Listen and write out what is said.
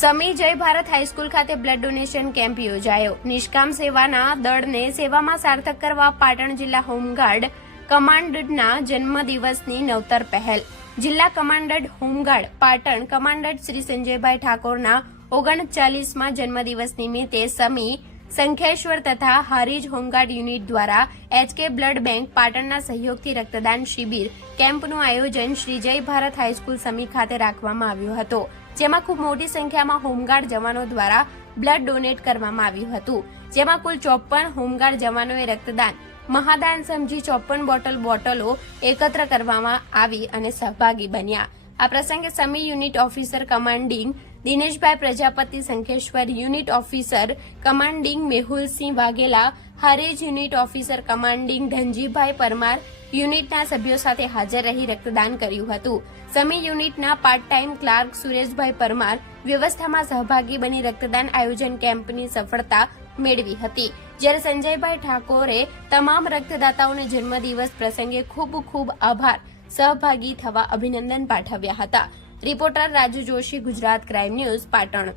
સમી જય ભારત હાઈસ્કૂલ ખાતે blood donation camp યોજાયો। નિષ્કામ સેવાના દળને સેવામાં સાર્થક કરવા પાટણ જિલ્લા હોમગાર્ડ કમાન્ડના જન્મદિવસની નવતર પહેલ। જિલ્લા commandant home guard Patan commandant Shri Sanjaybhai ઠાકોરના 39મા જન્મદિવસ નિમિત્તે સમી સંખેશ્વર તથા હારીજ હોમગાર્ડ યુનિટ દ્વારા HK બ્લડ બેંક પાટણના સહયોગથી રક્તદાન શિબિર કેમ્પનું આયોજન શ્રી જય ભારત હાઈસ્કૂલ સમી ખાતે રાખવામાં આવ્યું હતું, જેમાં ખૂબ મોટી સંખ્યામાં હોમગાર્ડ જવાનો દ્વારા બ્લડ ડોનેટ કરવામાં આવ્યું હતું, જેમાં કુલ 54 હોમગાર્ડ જવાનોએ રક્તદાન મહાદાન સમજી 54 બોટલો એકત્ર કરવામાં આવી અને સહભાગી બન્યા। આ પ્રસંગે Sami unit officer commanding Dineshbhai Prajapati, Shankheshwar unit officer commanding Mehulsinh Vaghela, Harej unit officer commanding Dhanjibhai Parmar યુનિટના સભ્યો સાથે હાજર રહી રક્તદાન કર્યું હતું। સમી યુનિટના part time clerk Sureshbhai Parmar વ્યવસ્થામાં સહભાગી બની રક્તદાન આયોજન કેમ્પની સફળતા મેળવી હતી, જ્યારે સંજયભાઈ ઠાકોરે તમામ રક્તદાતાઓને જન્મદિવસ પ્રસંગે ખૂબ ખૂબ આભાર સહભાગી થવા અભિનંદન પાઠવ્યા હતા। Reporter Raju Joshi, Gujarat crime news, Patan.